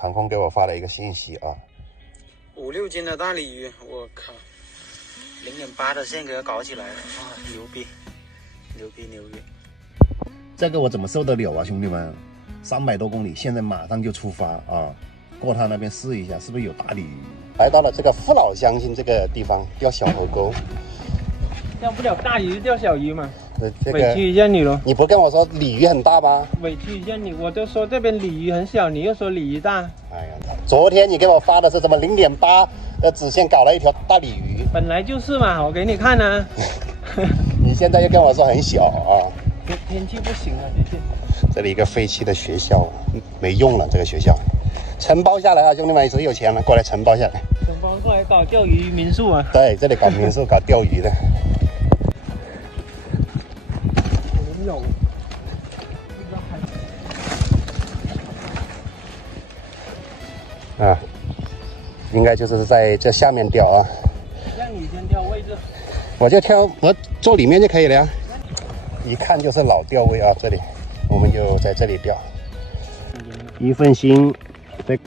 长空给我发了一个信息啊，5、6斤的大鲤鱼，我靠，0.8的线给它搞起来了啊，牛逼，牛逼牛逼！这个我怎么受得了啊，兄弟们！300多公里，现在马上就出发啊！过他那边试一下，是不是有大鲤鱼？来到了这个父老乡亲这个地方，钓小猴沟。钓不了大鱼，钓小鱼嘛。这个委屈一下你了。你不跟我说鲤鱼很大吗？委屈一下你，我都说这边鲤鱼很小，你又说鲤鱼大。哎呀，昨天你给我发的是什么0.8的直线搞了一条大鲤鱼？本来就是嘛，我给你看呢、你现在又跟我说很小啊！天气不行啊，天气。这里一个废弃的学校，没用了，这个学校承包下来啊，兄弟们，谁有钱了过来承包下来？承包过来搞钓鱼民宿啊？对，这里搞民宿，搞钓鱼的。有。啊，应该就是在这下面钓啊。让你先挑位置。我就挑，我坐里面就可以了呀。一看就是老钓位啊，这里我们就在这里钓。一份心，对，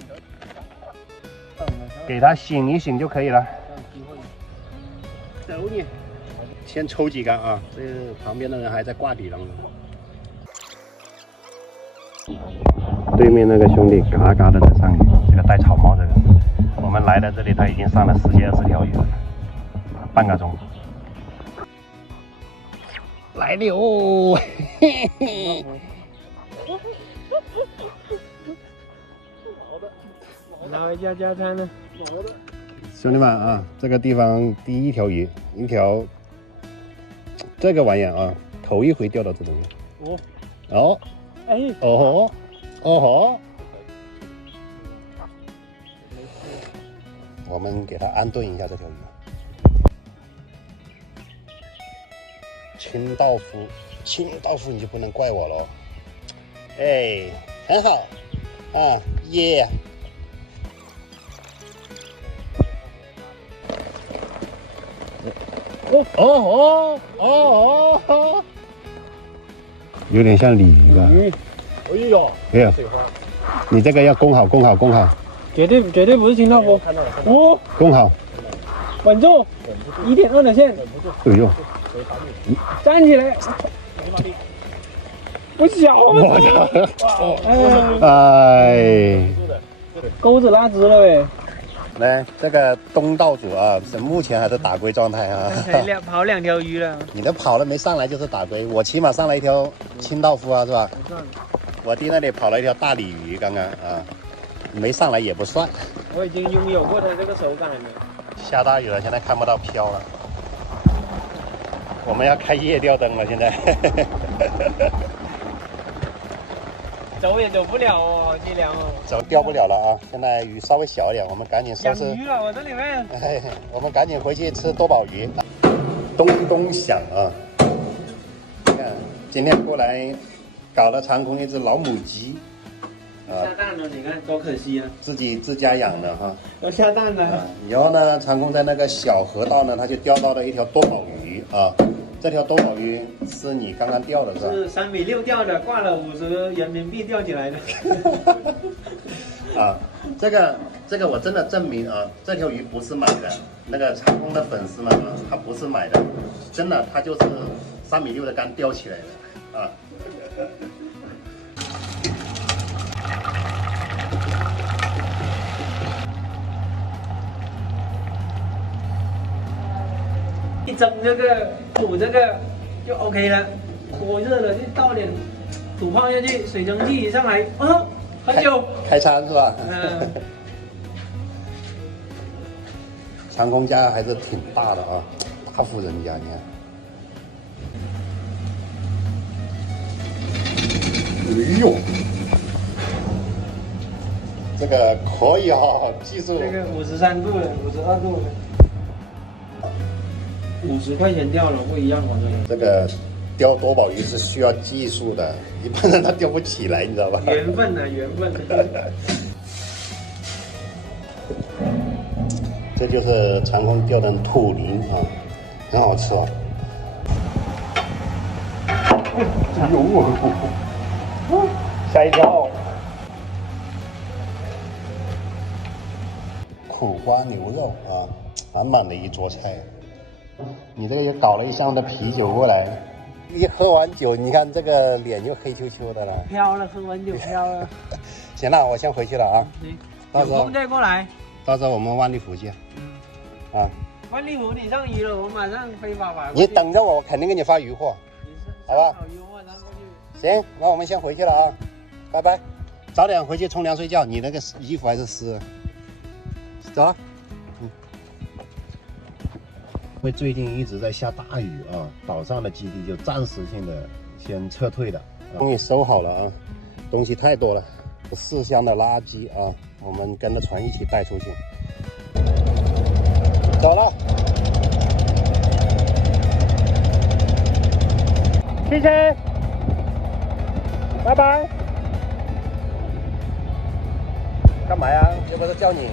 给它醒一醒就可以了。走你。先抽几竿啊，这旁边的人还在挂底当中。对面那个兄弟嘎嘎的在上鱼，这个戴草帽这个，我们来到这里他已经上了10几20条鱼了，半个钟。来了哦，嘿嘿。拿回家加餐呢。兄弟们啊，这个地方第一条鱼，一条这个玩意儿啊，头一回钓到这种鱼。哦，哦，哎，哦吼，哦吼。我们给它安顿一下这条鱼。清道夫，清道夫你就不能怪我喽。哎，很好啊，耶！哦哦，有点像鲤鱼吧？哎呦，哎呀，你这个要供好，供好，供好，绝对不是清道夫。哦，供好。稳住，1.2的线。哎呦，站起来。不小啊！我操！哎，哎，钩子拉直了呗。来，这个东道主啊，是目前还是打龟状态啊。才跑2条鱼了。你都跑了没上来就是打龟，我起码上了一条清道夫啊，是吧？不算。我弟那里跑了一条大鲤鱼，刚刚啊，没上来也不算。我已经拥有过它这个手感了。下大雨了，现在看不到漂了。我们要开夜钓灯了，现在。走也走不了哦，这凉哦。走钓不了了啊！现在雨稍微小一点，我们赶紧收拾。养鱼了，我这里面。哎，我们赶紧回去吃多宝鱼。咚咚响啊！你看，今天过来搞了长空一只老母鸡。下蛋了，你看多可惜啊！自家养的哈。要下蛋了。然后呢，长空在那个小河道呢，他就钓到了一条多宝鱼啊。这条多宝鱼是你刚刚钓的是吧？是3.6米钓的，挂了50人民币钓起来的。啊，这个我真的证明啊，这条鱼不是买的。那个长空的粉丝们啊，他不是买的，真的他就是3.6米的竿钓起来的啊。一蒸这个煮这个就 OK 了，锅热了就倒点土放下去，水蒸气一上来，啊，很久开餐是吧？嗯。长空家还是挺大的啊，大户人家，你看。哎呦，这个可以哦，技术。这个53度的，52度的。50块钱钓了不一样嘛，这个钓多宝鱼是需要技术的，一般人他钓不起来，你知道吧？缘分啊，缘分。这就是长空钓的土鲢啊，很好吃哦。哎呦，吓一跳！苦瓜牛肉啊，满满的一桌菜。你这个也搞了一箱的啤酒过来，一喝完酒，你看这个脸就黑黢黢的了。飘了，喝完酒飘了。行了，我先回去了啊。行，到时候有空再过来。到时候我们万利福见。啊，万利福你上1楼，我马上飞法法。你等着我，我肯定给你发鱼货，好吧？好鱼货，然后过去。行，那我们先回去了啊，拜拜。早点回去冲凉睡觉，你那个衣服还是湿。走啊。因为最近一直在下大雨啊，岛上的基地就暂时性的先撤退了。终于收好了啊，东西太多了，4箱的垃圾啊，我们跟着船一起带出去。走了，谢谢，拜拜。干嘛呀？又不是叫你。